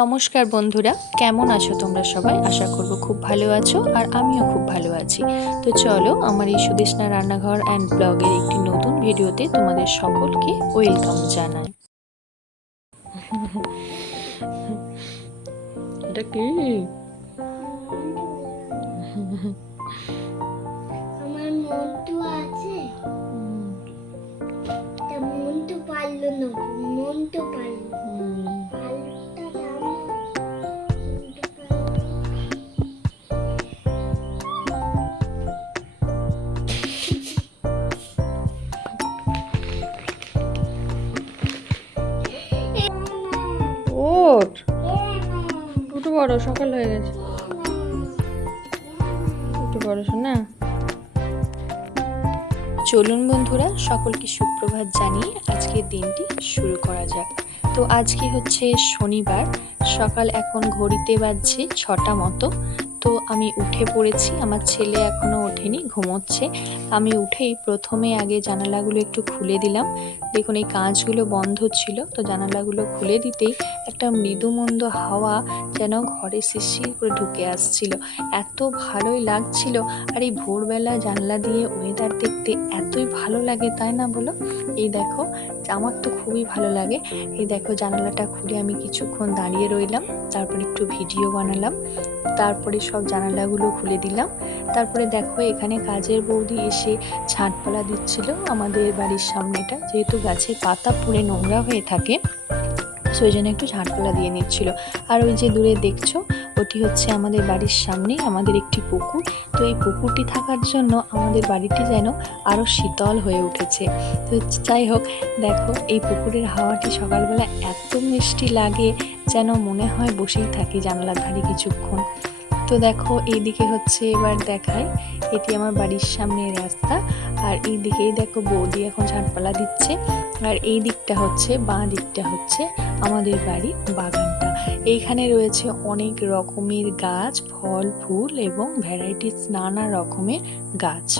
নমস্কার বন্ধুরা কেমন আছো তোমরা সবাই? আশা করব খুব ভালো আছো আর আমিও খুব ভালো আছি। তো চলো আমার এই সুদেশনা রান্নাঘর অ্যান্ড ব্লগের একটি নতুন ভিডিওতে তোমাদের সকলকে ওয়েলকাম জানাই। এটা কি? আমার মন্টু আছে। তা মন্টু পারল না বড় সকাল হয়ে গেছে। একটু বড় শোনা। চলুন বন্ধুরা, সকলকে সুপ্রভাত জানিয়ে আজকের দিনটি শুরু করা যাক। তো আজকে হচ্ছে শনিবার, সকাল এখন ঘড়িতে বাজছে ছটা মতো। আমি উঠে পড়েছি। আমার ছেলে এখনও ওঠেনি, ঘুমোচ্ছে। আমি উঠেই প্রথমে আগে জানালাগুলো একটু খুলে দিলাম। দেখুন, এই কাঁচগুলো বন্ধ ছিল, তো জানালাগুলো খুলে দিতেই একটা মৃদুমন্দ হাওয়া যেন ঘরে শিরশির করে ঢুকে আসছিল। এত ভালোই লাগছিল। আর এই ভোরবেলা জানলা দিয়ে ওয়েদার দেখতে এতই ভালো লাগে, তাই না বলো? এই দেখো আমার তো খুবই ভালো লাগে। এই দেখো জানালাটা খুলে আমি কিছুক্ষণ দাঁড়িয়ে রইলাম, তারপর একটু ভিডিও বানালাম, তারপরে সব জানালাগুলো খুলে দিলাম। তারপরে দেখো এখানে কাজের বৌদি এসে ছাঁটপালা দিচ্ছিল আমাদের বাড়ির সামনেটা, যেহেতু গাছের পাতা পুড়ে নোংরা হয়ে থাকে, সেই জন্য একটু ঝাঁটপালা দিয়ে নিচ্ছিল। আর ওই যে দূরে দেখছ ওটি হচ্ছে আমাদের বাড়ির সামনে আমাদের একটি পুকুর। তো এই পুকুরটি থাকার জন্য আমাদের বাড়িটি যেন আরও শীতল হয়ে উঠেছে। তো যাই হোক, দেখো, এই পুকুরের হাওয়াটি সকালবেলা এত মিষ্টি লাগে যেন মনে হয় বসেই থাকি জানালার ধারে কিছুক্ষণ। তো দেখো, এইদিকে হচ্ছে এবার দেখাই এটি আমার বাড়ির সামনের রাস্তা। আর এই দিকেই দেখো বৌদি এখন ঝাঁটপালা দিচ্ছে। আর এই দিকটা হচ্ছে, বাঁ দিকটা হচ্ছে আমাদের বাড়ি বাগানটা। এইখানে রয়েছে অনেক রকমের গাছ, ফল, ফুল এবং ভ্যারাইটিস নানা রকমের গাছ।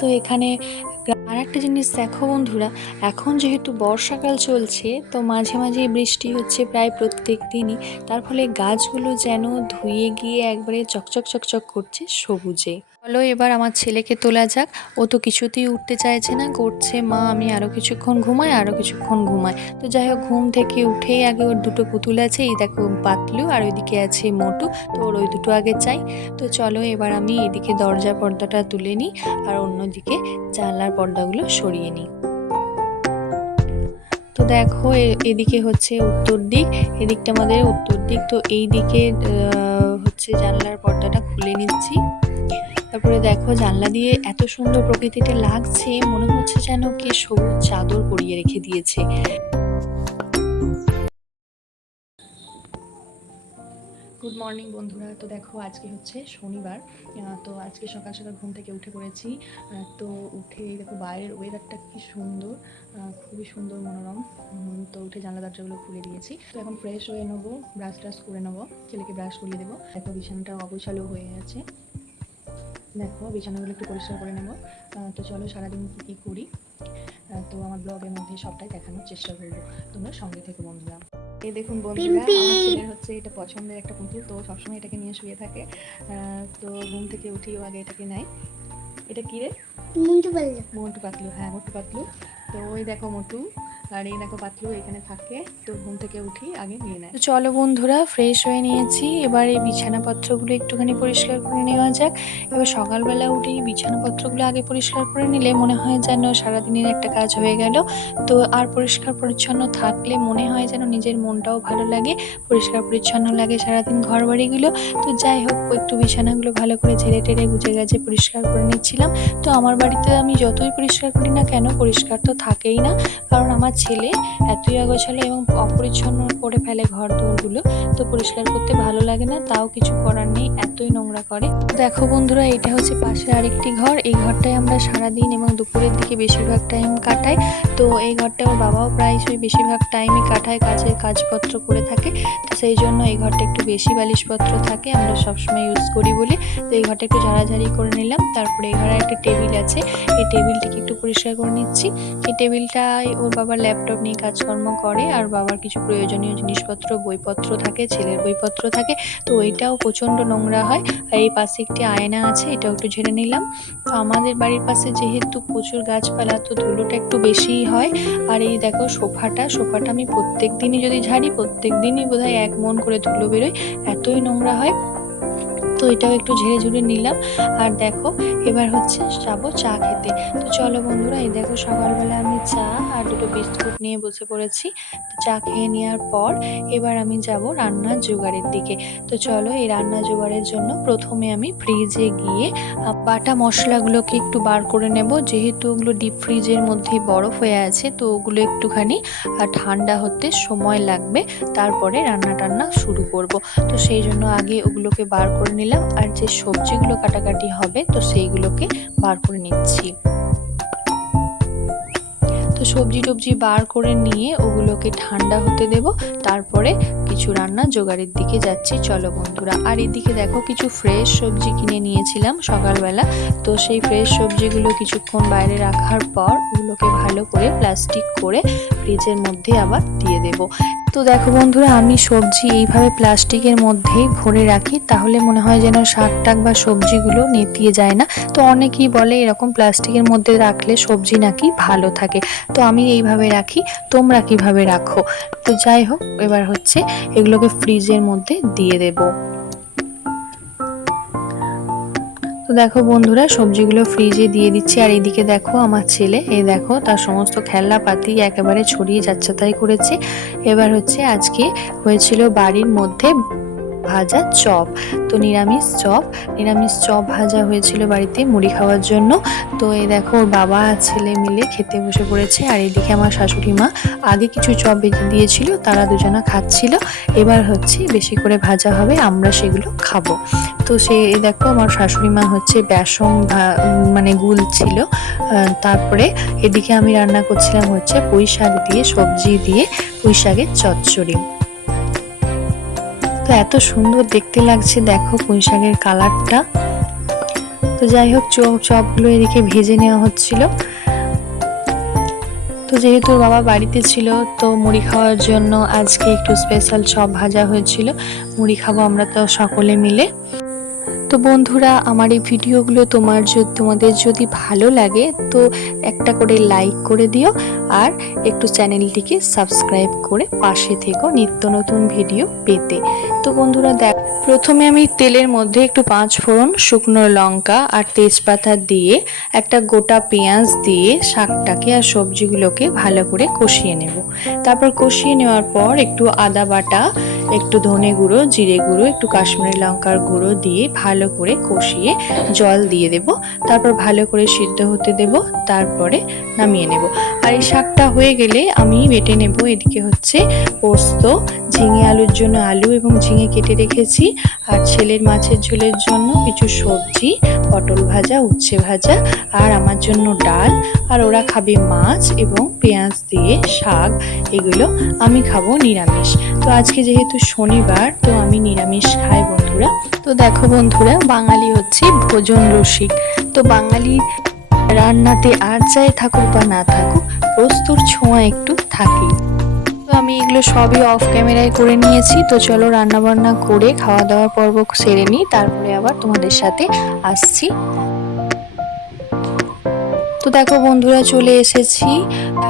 তো এখানে আর একটা জিনিস দেখো বন্ধুরা, এখন যেহেতু বর্ষাকাল চলছে, তো মাঝে মাঝে বৃষ্টি হচ্ছে প্রায় প্রত্যেক দিনই। তার ফলে গাছগুলো যেন ধুয়ে গিয়ে একবারে চকচক চকচক করছে সবুজে। চলো এবার আমার ছেলেকে তোলা যাক। ও তো কিছুতেই উঠতে চাইছে না, করছে মা, আমি আরও কিছুক্ষণ ঘুমাই আরও কিছুক্ষণ ঘুমাই। তো যাই হোক, ঘুম থেকে উঠেই আগে ওর দুটো পুতুল আছে, এই দেখো পাতলু আর ওইদিকে আছে মোটু, তো ওর ওই দুটো আগে চাই। তো চলো এবার আমি এদিকে দরজা পর্দাটা তুলে নিই আর অন্যদিকে জানলার পর্দাগুলো সরিয়ে নিই। তো দেখো এদিকে হচ্ছে উত্তর দিক, এদিকটা আমাদের উত্তর দিক, তো এই দিকে হচ্ছে জানলার পর্দাটা খুলে নিচ্ছি। তারপরে দেখো জানলা দিয়ে এত সুন্দর প্রকৃতিটা লাগছে, মনে হচ্ছে যেন কে সবুজ চাদর পরিয়ে রেখে দিয়েছে। গুড মর্নিং বন্ধুরা, তো দেখো আজকে হচ্ছে শনিবার তো আজকে সকাল সকাল ঘুম থেকে উঠে পড়েছি তো উঠে দেখো বাইরের ওয়েদারটা কি সুন্দর খুবই সুন্দর মনোরম তো উঠে জানলা দরজাগুলো খুলে দিয়েছি, তো এখন ফ্রেশ হয়ে নেব ব্রাশ ট্রাশ করে নেব, ছেলেকে ব্রাশ করিয়ে দেবো, দেখো বিছানাটা অগোছালো হয়ে আছে দেখো বিছানাগুলো একটু পরিষ্কার করে নেব। তো চলো সারাদিন কী কী করি? তো আমার ব্লগের মধ্যে সবটাই দেখানোর চেষ্টা করব। তোমরা সঙ্গে থেকে বন্ধুরা। এই দেখুন বন্ধুরা আমার ছেলের হচ্ছে এটা পছন্দের একটা পুতুল তো সবসময় এটাকে নিয়ে শুয়ে থাকে। তো ঘুম থেকে উঠিও আগে এটাকে নেয়। এটা কি রে? মন্টু পারল মোটু পাতলু হ্যাঁ মোটু পাতলু। তো ওই দেখো মোটু আর এই দেখো পাতলু, এখানে থাকে। তো ঘুম থেকে উঠি, আগে নিয়ে নেয়। চলো বন্ধুরা ফ্রেশ হয়ে নিয়েছি। এবার এই বিছানাপত্রগুলো একটুখানি পরিষ্কার করে নেওয়া যাক। এবার সকালবেলা উঠে উঠেই বিছানাপত্রগুলো আগে পরিষ্কার করে নিলে মনে হয় যেন সারাদিনের একটা কাজ হয়ে গেল। তো আর পরিষ্কার পরিচ্ছন্ন থাকলে মনে হয় যেন নিজের মনটাও ভালো লাগে, পরিষ্কার পরিচ্ছন্ন লাগে সারাদিন ঘর বাড়িগুলো তো যাই হোক, একটু বিছানাগুলো ভালো করে ঝেড়ে টেড়ে গুজে গেছে পরিষ্কার করে নিচ্ছিলাম। তো আমার বাড়িতে আমি যতই পরিষ্কার করি না কেন, পরিষ্কার তো থাকেই না। কারণ আমার ছেলে, এতই অগোছালো এবং অপরিচ্ছন্ন করে ফেলে ঘর দোরগুলো তো পরিষ্কার করতে ভালো লাগে না, তাও কিছু করার নেই, এতই নোংরা করে। দেখো বন্ধুরা এটা হচ্ছে পাশে আরেকটি ঘর, এই ঘরটায় আমরা সারাদিন এবং দুপুরের দিকে বেশিরভাগ টাইম কাটাই, তো এই ঘরটা ওর বাবাও প্রায়শই বেশিরভাগ টাইমই কাটায় কাজের কাজপত্র করে থাকে, তো সেই জন্য এই ঘরটা একটু বেশি বালিশপত্র থাকে, আমরা সবসময় ইউজ করি বলে, তো এই ঘরটা একটু ঝাড়াঝাড়ি করে নিলাম, তারপরে এই ঘরে একটা টেবিল আছে, এই টেবিলটিকে একটু পরিষ্কার করে নিচ্ছি, এই টেবিলটায় ওর বাবা ল্যাপটপ নিয়ে কাজকর্ম করে আর বাবার কিছু প্রয়োজনীয় জিনিসপত্র, বইপত্র থাকে, ছেলের বইপত্র থাকে, তো ওইটাও প্রচণ্ড নোংরা হয়। আর এই পাশে একটি আয়না আছে, এটাও একটু ঝেড়ে নিলাম। তো আমাদের বাড়ির পাশে যেহেতু প্রচুর গাছপালা, তো ধুলোটা একটু বেশিই হয়। আর এই দেখো সোফাটা সোফাটা আমি প্রত্যেক দিনই যদি ঝাড়ি প্রত্যেক দিনই বোধহয় এক মন করে ধুলো বেরোয়, এতই নোংরা হয়। তো এটাও একটু ঝেড়ে ঝুড়ে নিলাম। আর দেখো, এবার হচ্ছে যাব চা খেতে। তো চলো বন্ধুরা, এই দেখো সকালবেলা আমি চা আর দুটো বিস্কুট নিয়ে বসে পড়েছি। তো চা খেয়ে নেওয়ার পর এবার আমি যাব রান্নার জোগাড়ের দিকে। তো চলো এই রান্না জোগাড়ের জন্য প্রথমে আমি ফ্রিজে গিয়ে বাটা মশলাগুলোকে একটু বার করে নেব। যেহেতু ওগুলো ডিপ ফ্রিজের মধ্যে বরফ হয়ে আছে, তো ওগুলো একটুখানি ঠান্ডা হতে সময় লাগবে। তারপরে রান্না টান্না শুরু করব। তো সেই জন্য আগে ওগুলোকে বার করে নিলাম আর যে সবজিগুলো কাটাকাটি হবে তো সেইগুলোকে বার করে নিচ্ছি। সবজি টবজি বার করে নিয়ে ওগুলোকে ঠান্ডা হতে দেব। তারপরে কিছু রান্না জোগাড়ের দিকে যাচ্ছি। চলো বন্ধুরা, আর এদিকে দেখো কিছু ফ্রেশ সবজি কিনে নিয়েছিলাম সকালবেলা। তো সেই ফ্রেশ সবজিগুলো কিছুক্ষণ বাইরে রাখার পর ওগুলোকে ভালো করে প্লাস্টিক করে ফ্রিজের মধ্যে আবার দিয়ে দেব। তো দেখো বন্ধুরা, আমি সবজি এইভাবে প্লাস্টিকের মধ্যেই ভরে রাখি, তাহলে মনে হয় যেন শাক টাক বা সবজিগুলো নেতিয়ে যায় না। তো অনেকেই বলে এরকম প্লাস্টিকের মধ্যে রাখলে সবজি নাকি ভালো থাকে। তো আমি এইভাবে রাখি, তোমরা কীভাবে রাখো? তো যাই হোক, এবার হচ্ছে এগুলোকে ফ্রিজের মধ্যে দিয়ে দেবো। তো দেখো বন্ধুরা, সবজিগুলো ফ্রিজে দিয়ে দিচ্ছি। আর এইদিকে দেখো আমার ছেলে, এই দেখো তার সমস্ত খেলনাপাতি একেবারে ছড়িয়ে যাচ্ছে তাই করেছে। এবার হচ্ছে আজকে হয়েছিল বাড়ির মধ্যে ভাজা চপ। তো নিরামিষ চপ। নিরামিষ চপ ভাজা হয়েছিল বাড়িতে মুড়ি খাওয়ার জন্য। তো এই দেখো, ওর বাবা ছেলে মিলে খেতে বসে পড়েছে। আর এদিকে আমার শাশুড়ি মা আগে কিছু চপ ভেজে দিয়েছিল, তারা দুজনা খাচ্ছিল। এবার হচ্ছে বেশি করে ভাজা হবে, আমরা সেগুলো খাব। তো সে দেখো, আমার শাশুড়ি মা হচ্ছে বেসন মানে গুল ছিল। তারপরে এদিকে আমি রান্না করছিলাম হচ্ছে পুঁই শাক দিয়ে, সবজি দিয়ে পুঁই শাকের চচ্চড়ি। তো এত সুন্দর দেখতে লাগছে, দেখো পুঁই শাকের কালারটা। তো যাই হোক চপ চপগুলো এদিকে ভেজে নেওয়া হচ্ছিল। তো যেহেতু বাবা বাড়িতে ছিল, তো মুড়ি খাওয়ার জন্য আজকে একটু স্পেশাল চপ ভাজা হয়েছিল। মুড়ি খাব আমরা তো সকলে মিলে। তো বন্ধুরা, আমার এই ভিডিওগুলো তোমার তোমাদের যদি ভালো লাগে, তো একটা করে লাইক করে দিও। আর একটু চ্যানেলটিকে সাবস্ক্রাইব করে পাশে থেকো নিত্য নতুন ভিডিও পেতে। তো বন্ধুরা দেখ, প্রথমে আমি তেলের মধ্যে একটু পাঁচ ফোড়ন শুকনো লঙ্কা আর তেজপাতা দিয়ে একটা গোটা পেঁয়াজ দিয়ে শাকটাকে আর সবজিগুলোকে ভালো করে কষিয়ে নেব। তারপর কষিয়ে নেওয়ার পর একটু আদা বাটা একটু ধনে গুঁড়ো, জিরে গুঁড়ো, একটু কাশ্মীরি লঙ্কার গুঁড়ো দিয়ে ভালো করে কষিয়ে জল দিয়ে দেব। তারপর ভালো করে সিদ্ধ হতে দেব, তারপরে নামিয়ে নেব। আর এই শাকটা হয়ে গেলে আমি বেটে নেব এদিকে হচ্ছে পোস্ত, ঝিঙে আলুর জন্য আলু এবং ঝিঙে কেটে রেখেছি। আর ছেলের মাছের ঝোলের জন্য কিছু সবজি পটল ভাজা, উচ্ছে ভাজা আর আমার জন্য ডাল। আর ওরা খাবে মাছ এবং পেঁয়াজ দিয়ে শাক। এগুলো আমি খাব নিরামিষ। তো আজকে যেহেতু শনিবার, তো আমি নিরামিষ খাই বন্ধুরা। তো দেখো বন্ধুরা, বাঙালি হচ্ছে ভোজন রসিক। তো বাঙালি রান্নাতে আর যাই থাকুক বা না থাকুক, প্রস্তুর ছোঁয়া একটু থাকেই। তো আমি এগুলো সবই অফ ক্যামেরায় করে নিয়েছি। তো চলো রান্নাবান্না করে খাওয়া দাওয়ার পর্ব সেরে নিই। তারপরে আবার তোমাদের সাথে আসছি। তো দেখো বন্ধুরা, চলে এসেছি।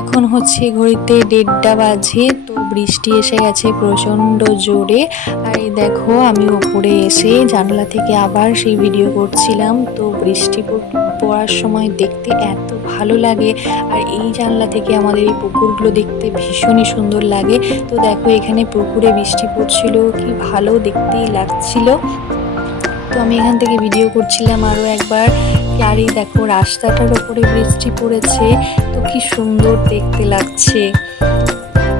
এখন হচ্ছে ঘড়িতে দেড়টা বাজে, তো বৃষ্টি এসে গেছে প্রচণ্ড জোরে। আর এই দেখো, আমি ওপরে এসে জানলা থেকে আবার সেই ভিডিও করছিলাম। তো বৃষ্টি পড়ার সময় দেখতে এত ভালো লাগে। আর এই জানলা থেকে আমাদের এই পুকুরগুলো দেখতে ভীষণই সুন্দর লাগে। তো দেখো, এখানে পুকুরে বৃষ্টি পড়ছিল, কি ভালো দেখতেই লাগছিল। তো আমি এখান থেকে ভিডিও করছিলাম আরও একবার। আর এই দেখো, রাস্তাটার উপরে বৃষ্টি পড়েছে। তো কি সুন্দর দেখতে লাগছে।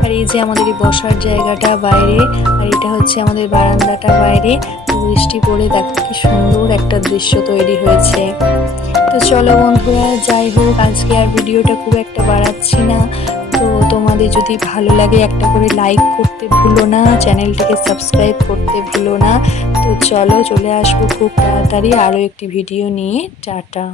আর এই যে আমাদের এই বসার জায়গাটা বাইরে, আর এটা হচ্ছে আমাদের বারান্দাটা বাইরে। বৃষ্টি পড়ে দেখো কি সুন্দর একটা দৃশ্য তৈরি হয়েছে। তো চলো বন্ধুরা, যাই হোক, আজকে আর ভিডিওটা খুব একটা বাড়াচ্ছি না। তো তোমাদের যদি ভালো লাগে একটা করে লাইক করতে ভুলো না, চ্যানেলটিকে সাবস্ক্রাইব করতে ভুলো না, তো চলো চলে আসব খুব তাড়াতাড়ি আরও একটি ভিডিও নিয়ে, টাটা।